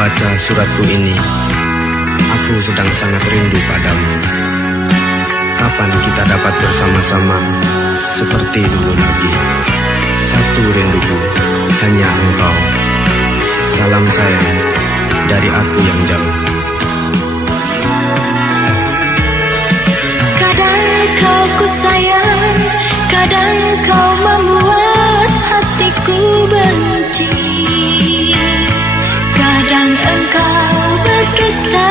baca suratku ini, aku sedang sangat rindu padamu. Kapan kita dapat bersama-sama seperti dulu lagi? Satu rinduku, hanya engkau. Salam sayang dari aku yang jauh. Kadang kau ku sayang, kadang kau membuat hatiku benci. Kadang engkau berdusta,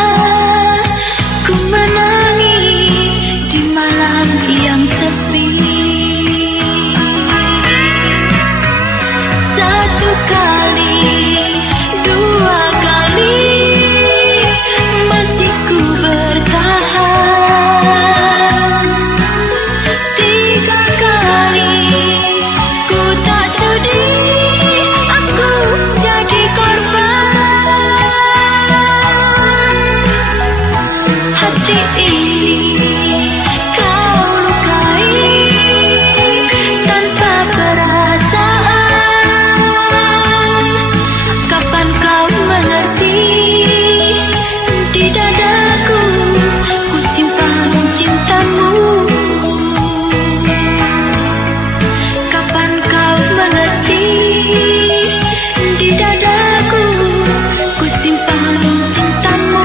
ku menangis di malam yang sepi. Satu kali, dua kali, masih ku bertahan. Tiga kali, ku tak sudi, aku jadi korban. Hati ini kau lukai tanpa perasaan. Kapan kau mengerti? Di dadaku ku simpan cintamu. Kapan kau mengerti? Di dadaku ku simpan cintamu.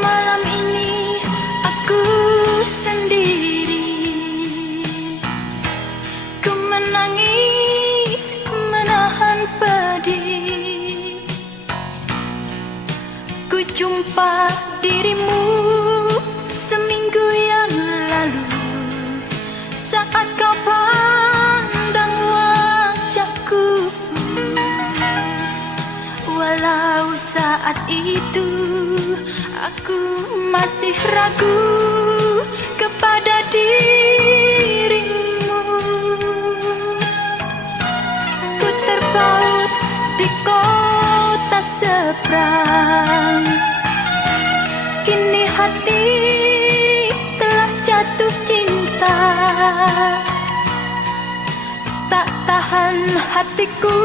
Malam ini aku sendiri, ku menangis menahan pedih. Ku jumpa dirimu seminggu yang lalu, saat kau pandang wajahku. Walau saat itu aku masih ragu kepada dirimu. Ku terpaut di kota seberang, kini hati telah jatuh cinta. Tak tahan hatiku,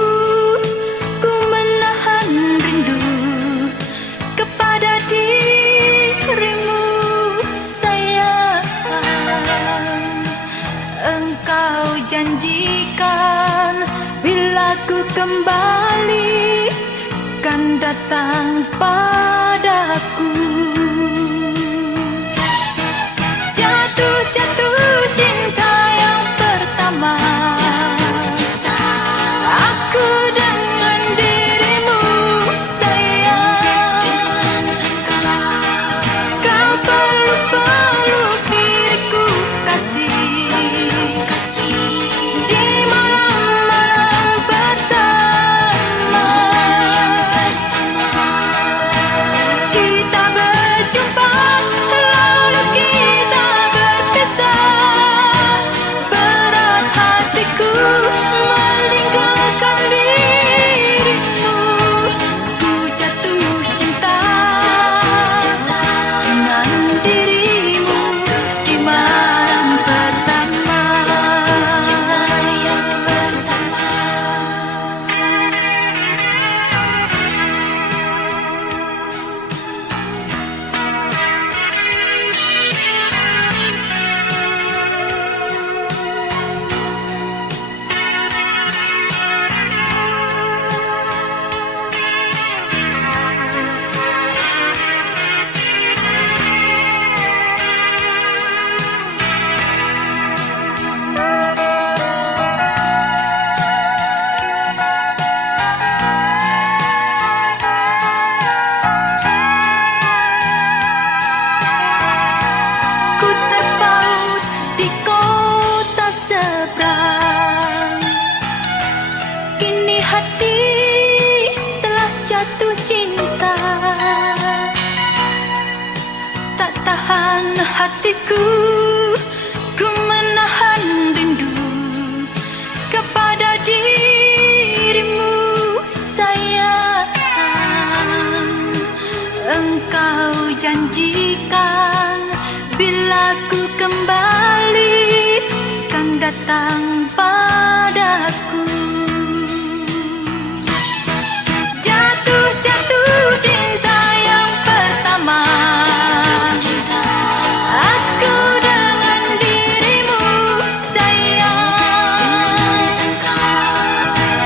ku menahan rindu kepada dirimu sayang. Engkau janjikan bila ku kembali kan datang padaku. Jatuh cinta yang pertama aku dengan dirimu sayang. Kau peluk diriku kasih, di malam-malam pertama kita hatiku, ku menahan rindu kepada dirimu sayang. Engkau janjikan bila ku kembali kan datang padaku. Jatuh cinta yang pertama aku dengan dirimu sayang.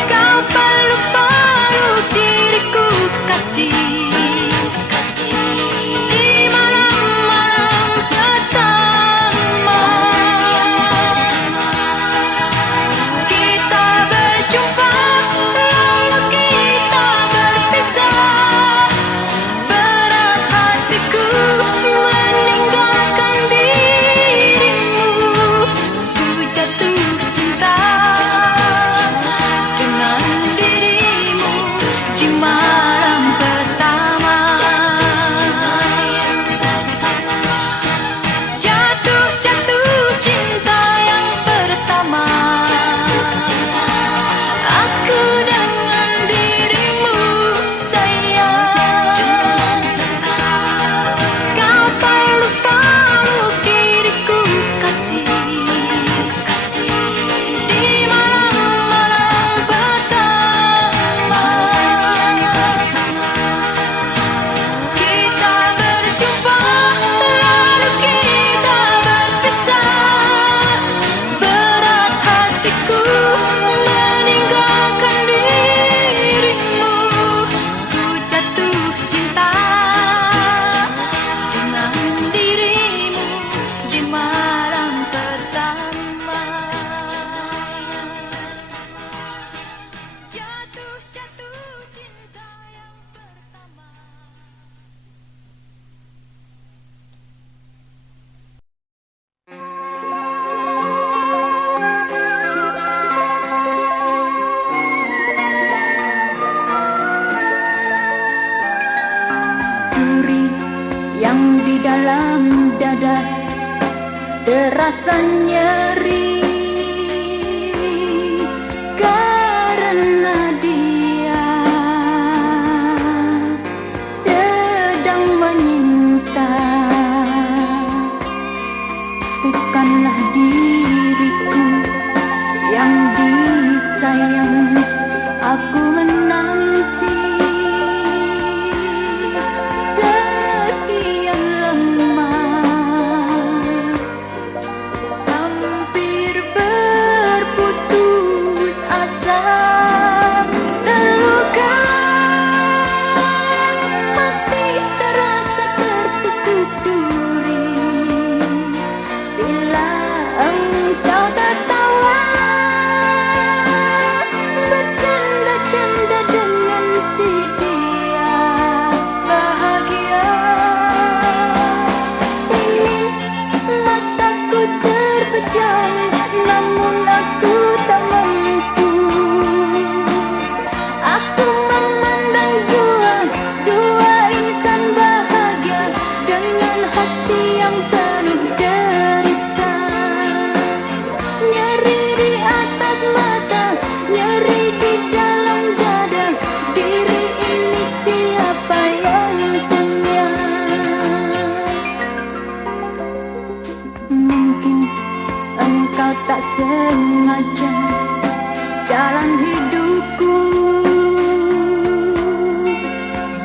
Kau peluk-peluk diriku kasih, di malam-malam pertama kita berjumpa lalu kita berpisah. Berat hatiku meninggalkan dirimu, ku jatuh cinta dengan dirimu di malam pertama. Jatuh cinta yang pertama aku dengan dirimu sayang. Kau peluk-peluk diriku kasih, di malam-malam pertama kita berjumpa lalu kita berpisah. Berat hatiku meninggalkan dirimu, ku jatuh cinta dengan dirimu di malam pertama. Jatuh cinta yang pertama. Duri yang di dalam dada terasa nyeri karena dia sedang menyinta. Bukanlah diriku yang disayang, aku menanti sekian lama, hampir berputus asa, terluka hati terasa tertusuk duri bila engkau tertawa bercanda-canda dengan si dia bahagia. Ingin mataku terpejam namun aku tak mampu. Aku memandang dua insan bahagia dengan hati yang penuh derita. Nyeri di atas mata, nyeri di dalam dada, diri ini siapa yang punya? Mungkin engkau tak sengaja jalan hidupku.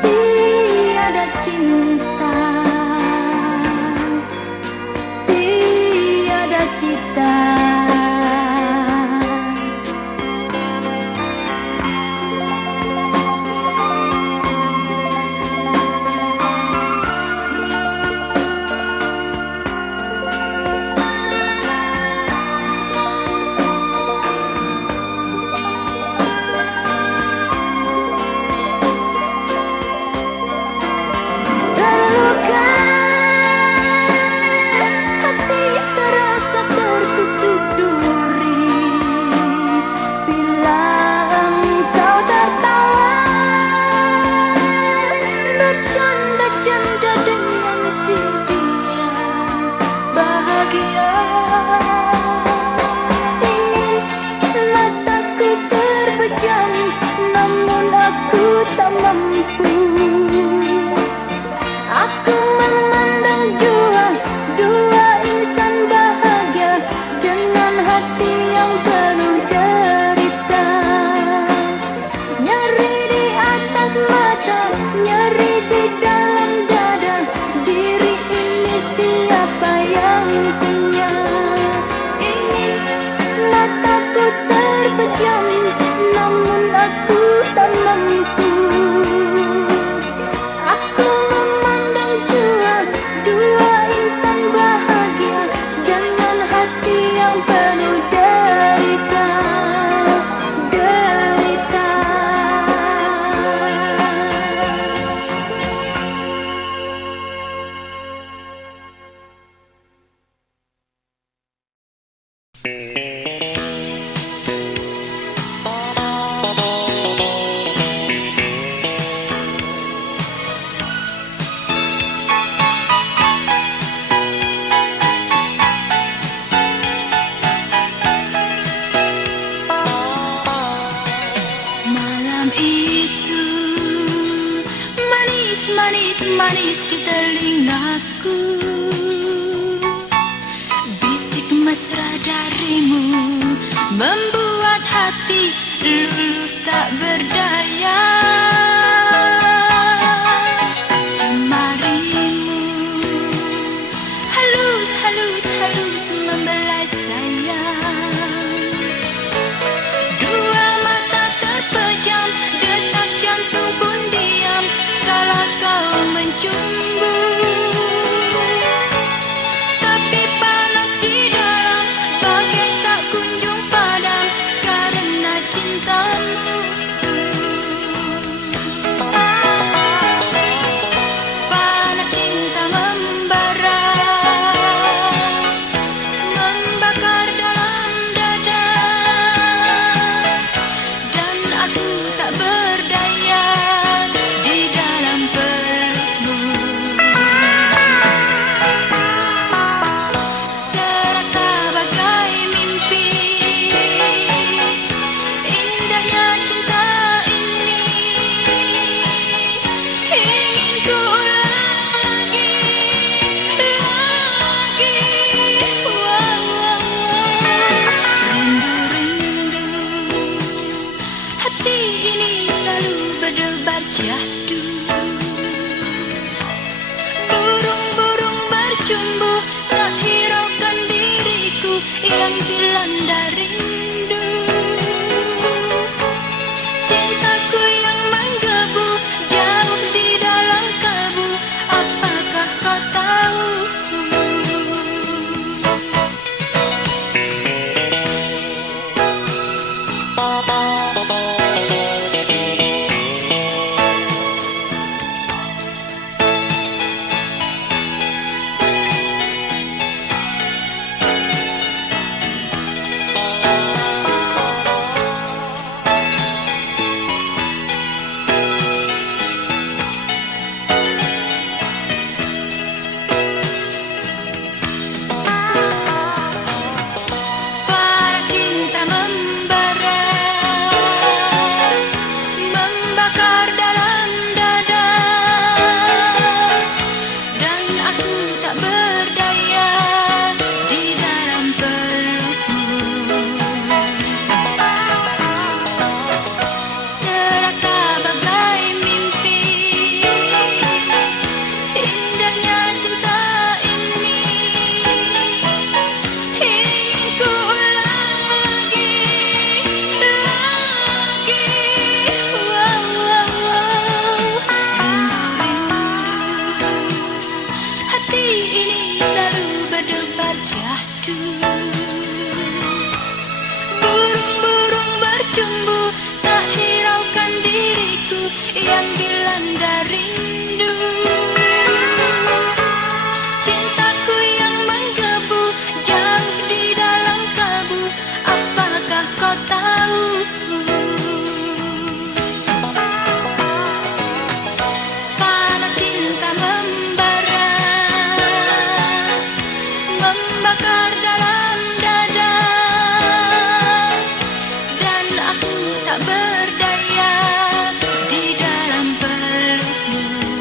Tiada cinta, tiada cita. manis-manis di telingaku, bisik mesra darimu membuat hati luluh tak berdaya. Jemarimu halus, halus, halus membelai sayang. Dua mata terpejam, detak jantung pun diam kala kau mencumbu. Tapi panas di dalam bagai tak kunjung padam karena cintamu. Panas cinta membara, membakar dalam dada, dan aku tak berdaya di dalam pelukmu. Terasa bagai mimpi, indahnya cinta ini. Ingin ku ulang lagi, lagi. Wow, wow, wow. Rindu-rindu, hati ini selalu berdebar syahdu. Burung-burung bercumbu tak hiraukan diriku yang dilanda rindu. Cintaku yang menggebu jauh di dalam kalbu, apakah kau tahu? Para cinta membara, membakar dalam dada, dan aku tak berdaya di dalam pelukmu. Terasa bagai mimpi, indahnya cinta ini. Ingin ku ulang lagi, lagi. Wow, wow, wow. Rindu-rindu, hati ini selalu berdebar syahdu. Burung-burung bercumbu tak hiraukan diriku yang dilanda rindu. Cintaku yang menggebu jauh di dalam kalbu, apakah kau tahu? Panas cinta membara, membakar dalam dada, dan aku tak berdaya di dalam pelukmu.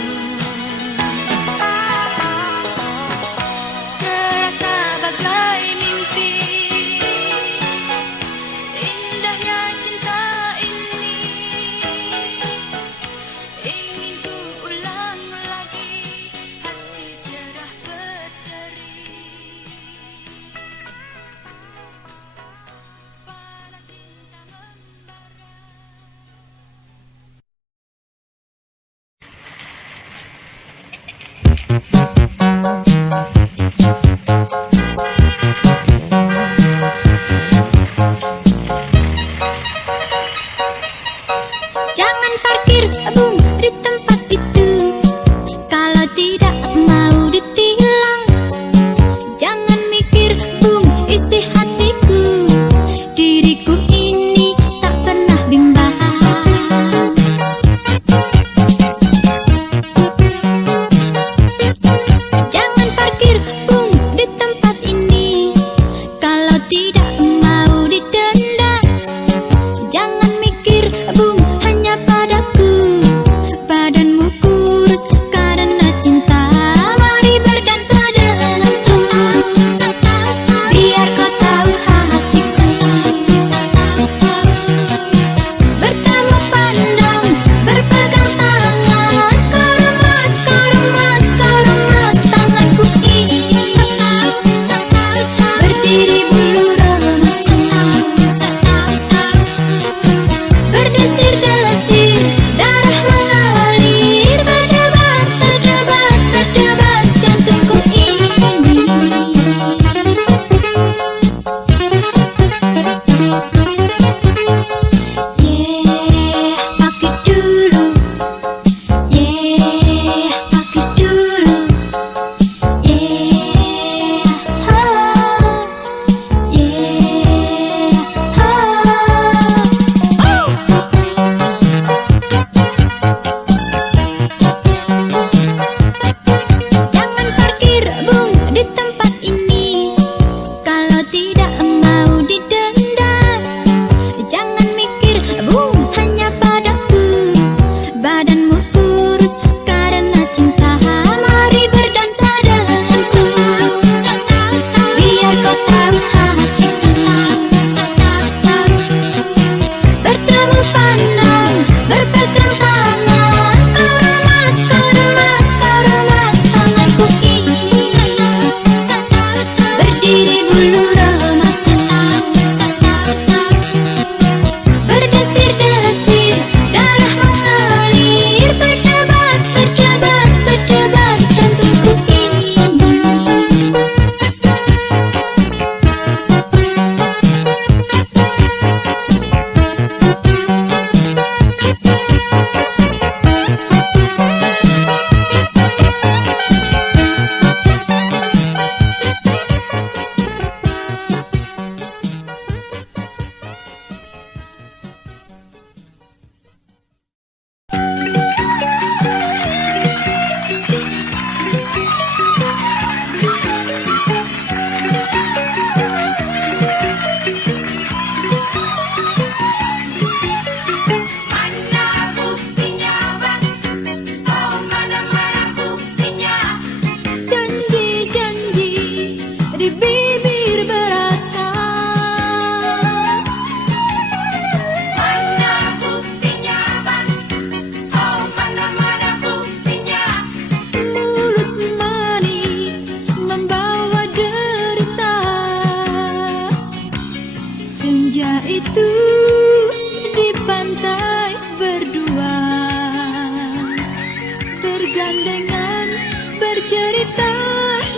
bergandengan bercerita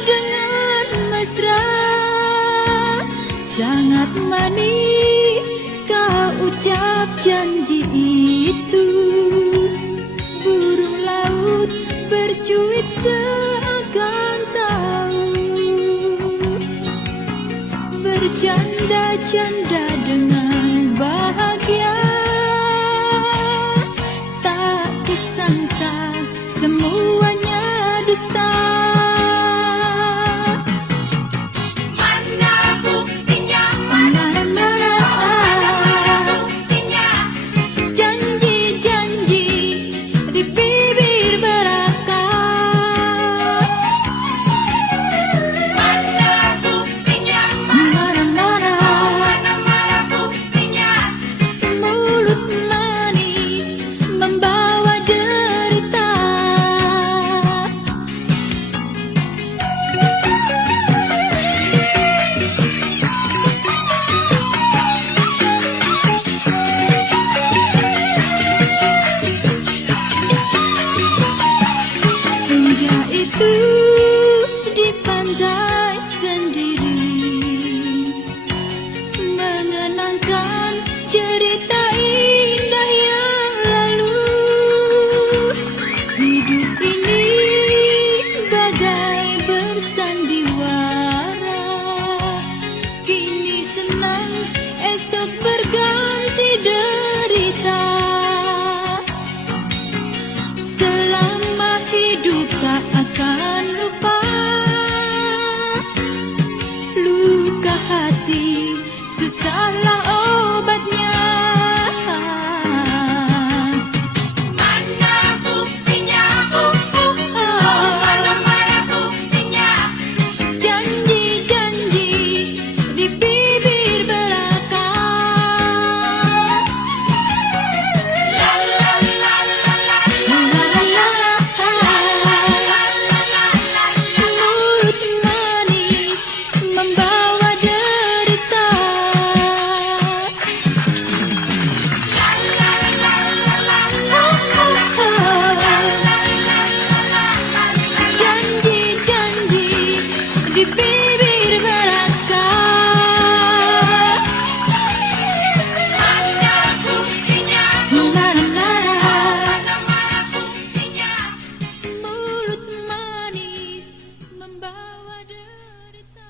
dengan mesra. Sangat manis kau ucap janji itu. Burung laut bercuit seakan tahu. Bercanda-canda dengan bahagia. Tak kusangka semuanya dusta. Mana buktinya, Mana-mana buktinya, janji-janji di bibir belaka. mana buktinya, Mana-mana mana buktinya, mulut manis membawa derita. Senja itu di pantai sendiri, mengenangkan cerita indah yang lalu. Hidup ini bagai bersandiwara, kini senang, esok berganti derita. Selama hidup tak akan lupa luka hati, susahlah obatnya. mana buktinya, mana buktinya, Janji-janji di bibir belaka. la la la la la Mulut manis membawa derita. Janji-janji di bibir belaka. mana buktinya, Mana-mana buktinya. mulut manis membawa derita.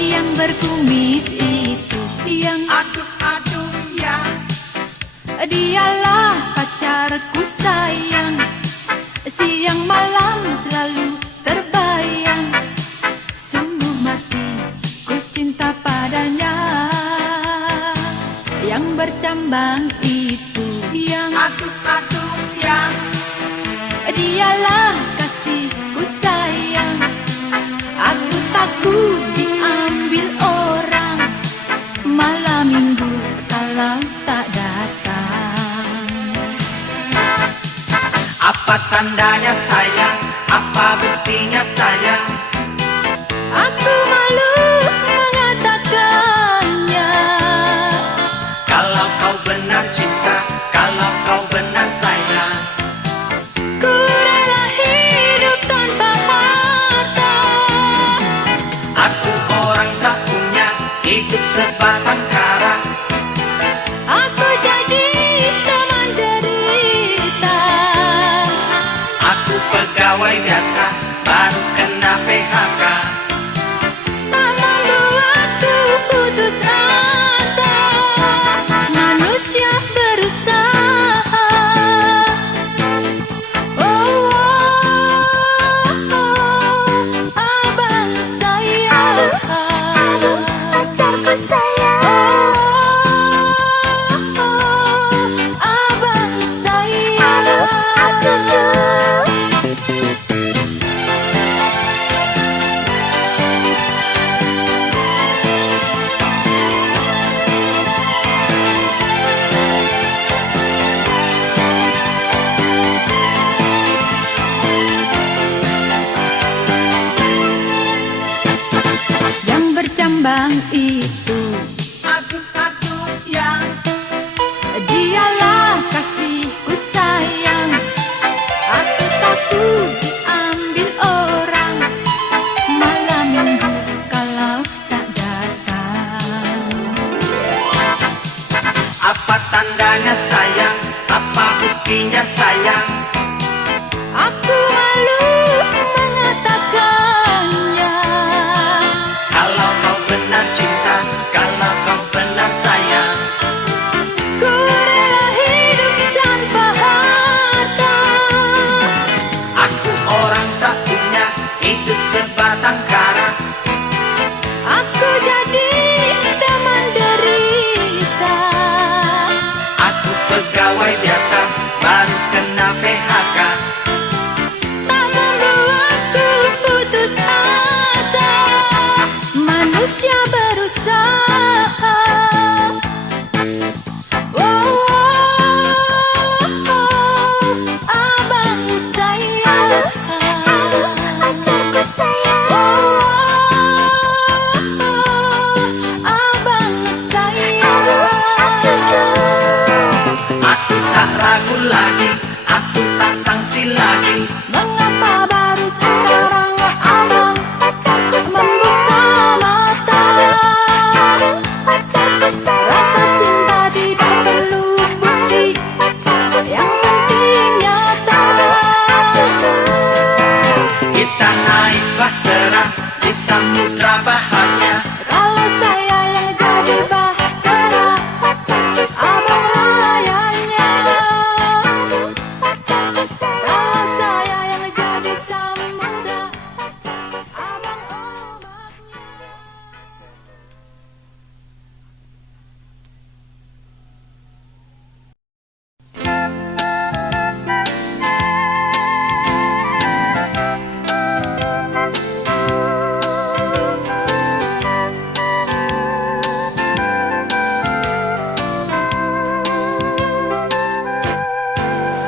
Yang berkumis itu, yang Aduh ya, dialah pacarku sayang. Siang malam selalu terbayang. Sungguh mati ku cinta padanya. Yang bercambang itu, yang aduh ya, dialah kasihku sayang. Aku takut diambil orang malam minggu kalau tak datang. apa tandanya sayang? Apa buktinya sayang? Aku malu mengatakannya. Kalau kau benar cinta, kalau kau benar sayang, Ku rela hidup tanpa harta. aku orang tak punya hidup sebatang kara. Aku jadi teman derita. Aku pegawai biasa, baru kena PHK. Tak membuatku putus asa. Manusia berusaha. Oh, abang sayang. Pacarku sayang. Abang sayang. artinya sayang. Aku malu mengatakannya. Kalau kau benar cinta, kalau kau benar sayang, Ku rela hidup tanpa harta. aku orang tak punya, hidup sebatang kara. Aku jadi teman derita. Aku pegawai biasa, baru kena PHK. Tak membuatku putus asa. Manusia berusaha. Oh, abang sayang. Pacarku sayang. Abang sayang. Aku tak ragu lagi, aku tak sangsi lagi. Mengapa baru sekarang abang membuka mata? Rasa cinta tidak perlu bukti, yang penting nyata. Kita naik bahtera di samudra bahagia. Kalau saya yang jadi bahtera, abang layarnya. Kalau saya yang jadi samudra, abang ombaknya.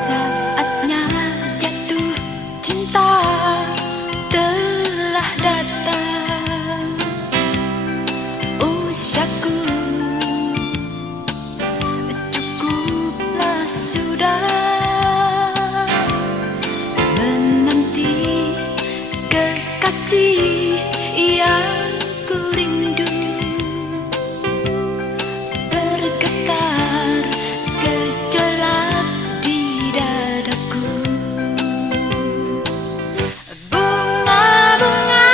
Saatnya jatuh cinta telah datang. Usiaku cukuplah sudah menanti kekasih yang ku rindu. Bergetar gejolak di dadaku. Bunga-bunga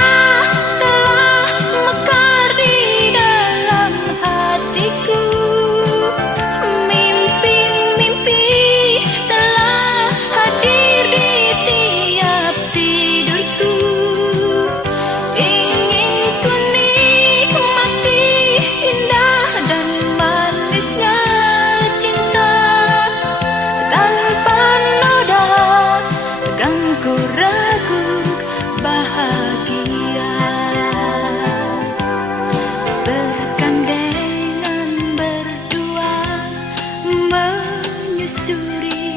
telah mekar di dalam hatiku. Mimpi-mimpi telah hadir di tiap tidurku. Ingin ku nikmati indah dan manisnya cinta. Tanpa noda kan ku ragu bahagia. Bergandengan berdua menyusuri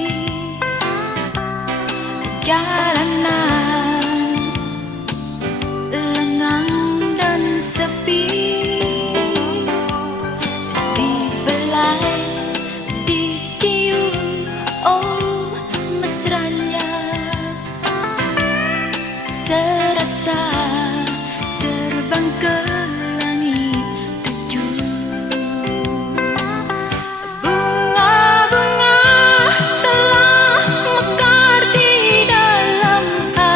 jalanan lengang dan sepi. Dibelai, dicium, oh mesranya. Serasa terbang ke langit tujuh. Bunga-bunga telah mekar di dalam hati.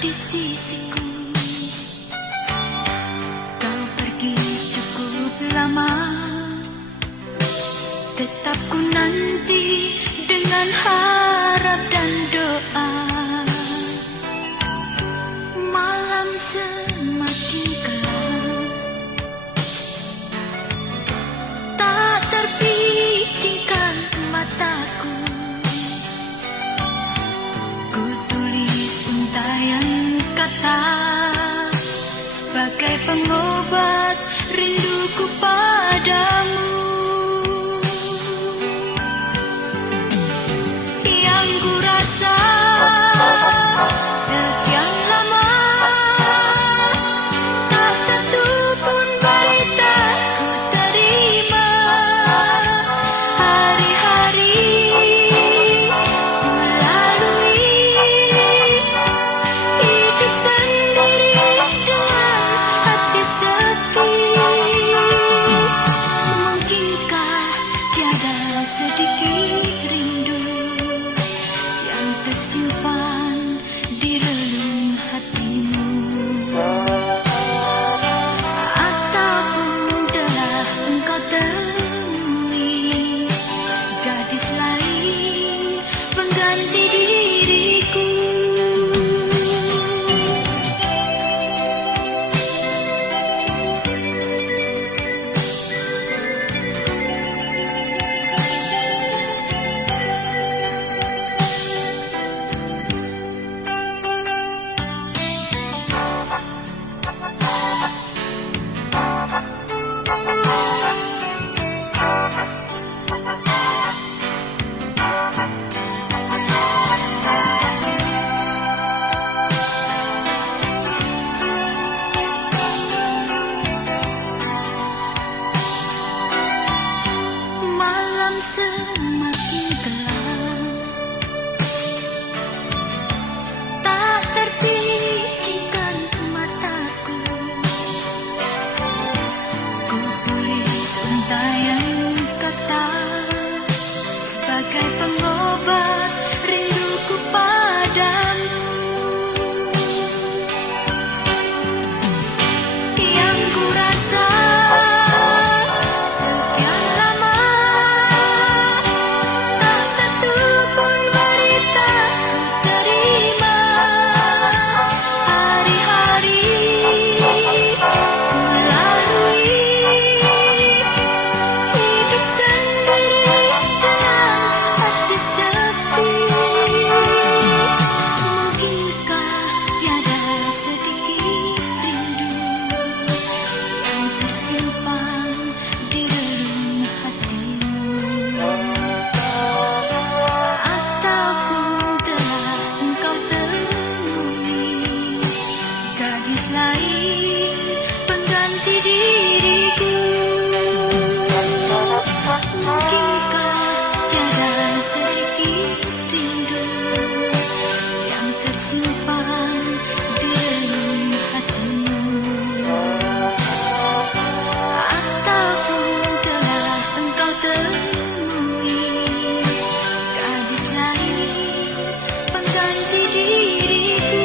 di sisiku. Kau pergi cukup lama, tetap ku nanti dengan harap dan doa. Malam semakin gelap, tak terpikirkan mataku. Ku tulis untayan kata sebagai pengobat rinduku padamu. Yang ku rasa sekian lama, tak satu pun berita ku terima. Hari-hari ku lalui, hidup sendiri dengan hati sepi. Mungkinkah tiada sedikit rindu yang tersimpan di relung hatimu? Ataupun telah engkau temui gadis lain pengganti diriku? Malam semakin gelap, tak terpikirkan mataku. Ku tulis untayan kata sebagai pengobat rinduku padamu. Yang ku rasa sekian lama, tak satu pun berita ku terima. Hari-hari ku lalui, hidup sendiri dengan hati sepi. Mungkinkah tiada sedikit rindu yang tersimpan di relung hatimu? Ataupun telah engkau temui gadis lain pengganti diriku? Mungkinkah tiada sedikit rindu yang tersimpan di relung hatimu? Ataupun telah engkau temui gadis lain pengganti diriku?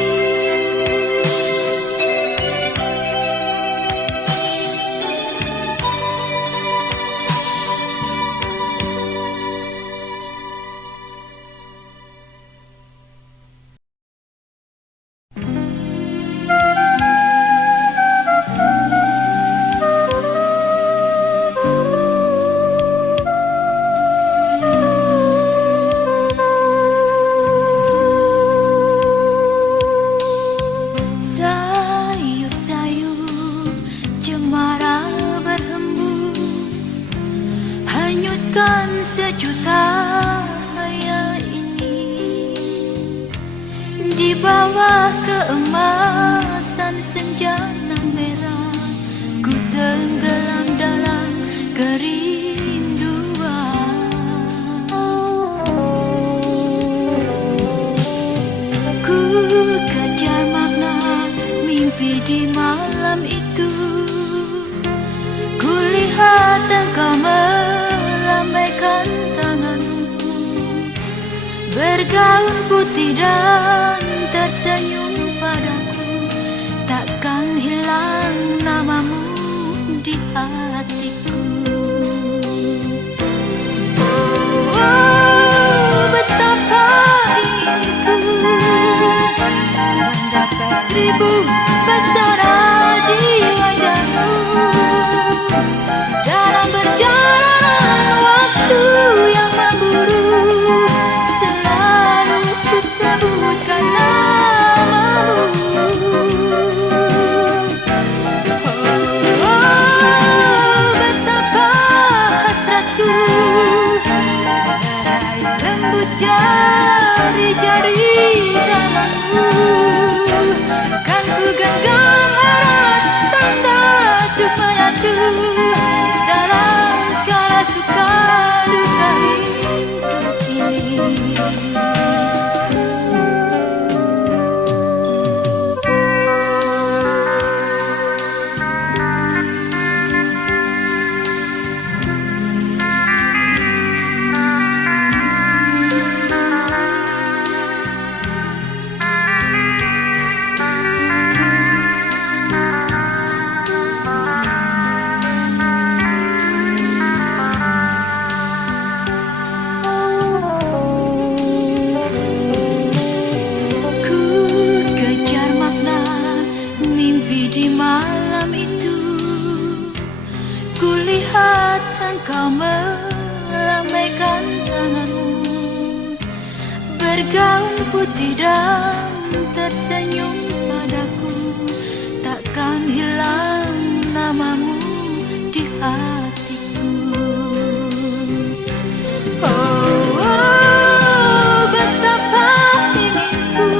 Sayup-sayup cemara berhembus, hanyutkan sejuta hayal ini. Di bawah keemasan senjana merah, ku tenggelam dalam kerinduan. Ku kejar makna mimpi di malam itu. Kulihat engkau melambaikan tanganmu, bergaun putih dan tersenyum pada hilang namamu di hatiku. Oh, betapa inginku mendapat 1000 pesona di wajahmu. Dalam perjalanan waktu yang memburu, selalu ku sebutkan namamu. Oh, betapa hasratku meraih lembut jari-jari tanganmu. Kan ku genggam erat tanda untuk menyatu dalam segala suka duka hidup ini. Di malam itu kulihat engkau melambaikan tanganmu, bergaun putih dan tersenyum padaku. Takkan hilang namamu di hatiku. Oh, oh, betapa inginku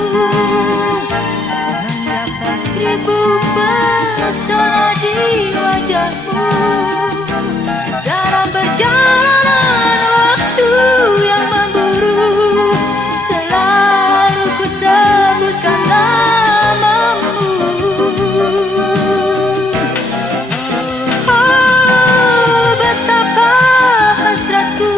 mendapat 1000 pesona di wajahmu. Dalam perjalanan waktu yang memburu, selalu ku sebutkan namamu. Oh, betapa hasratku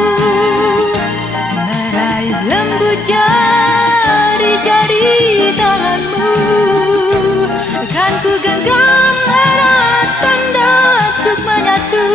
meraih lembut jari-jari tanganmu. Kan ku genggam erat tanda untuk menyatu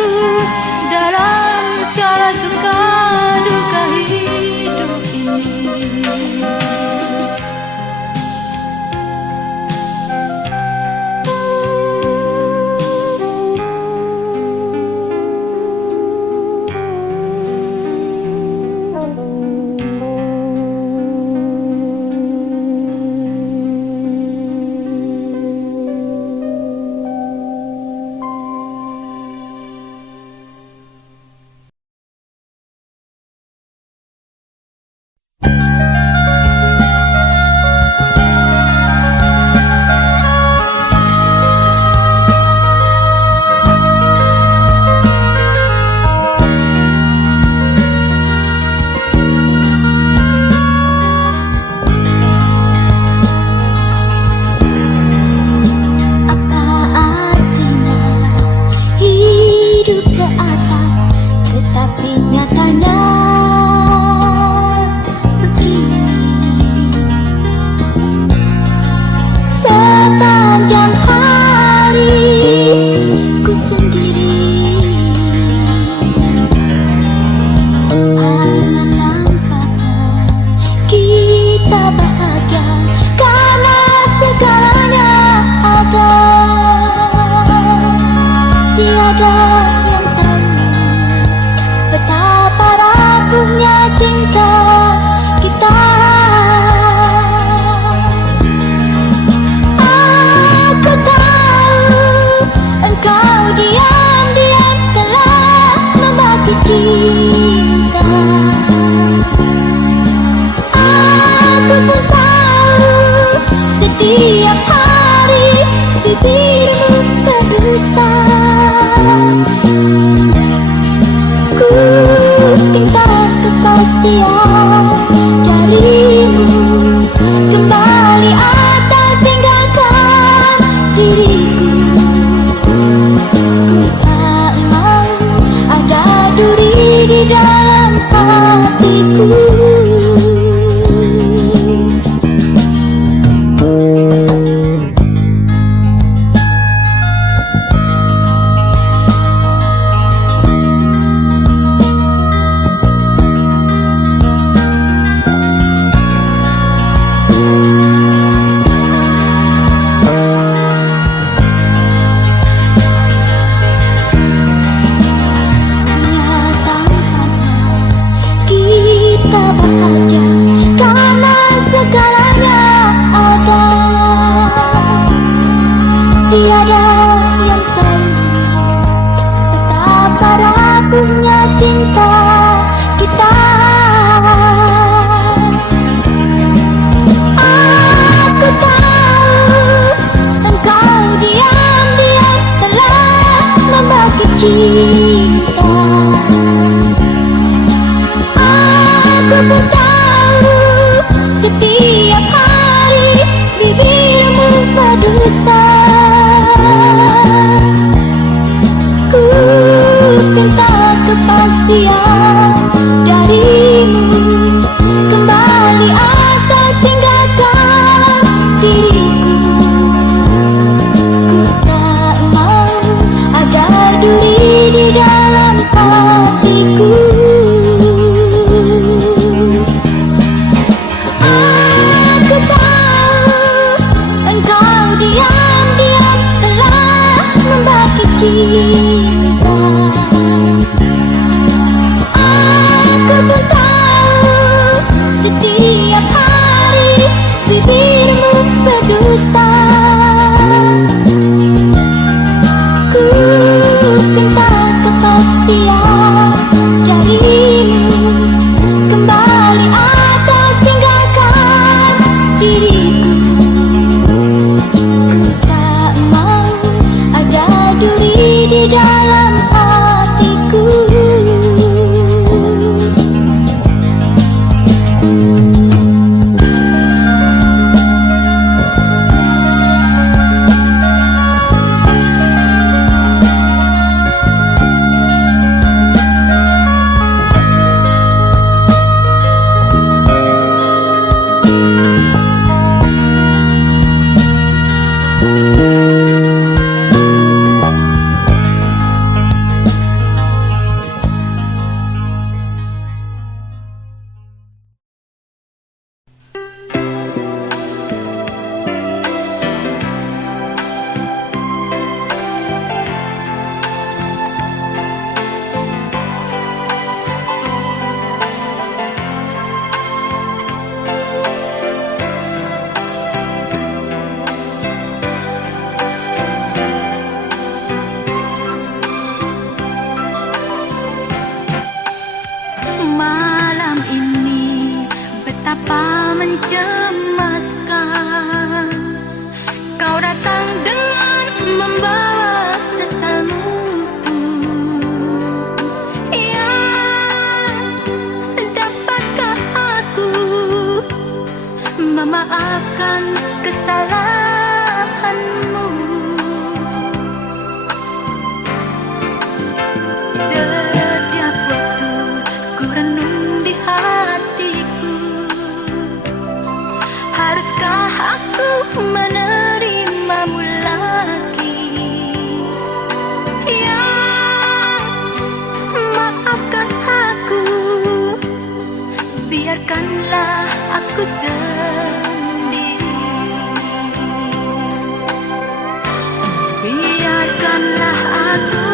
aku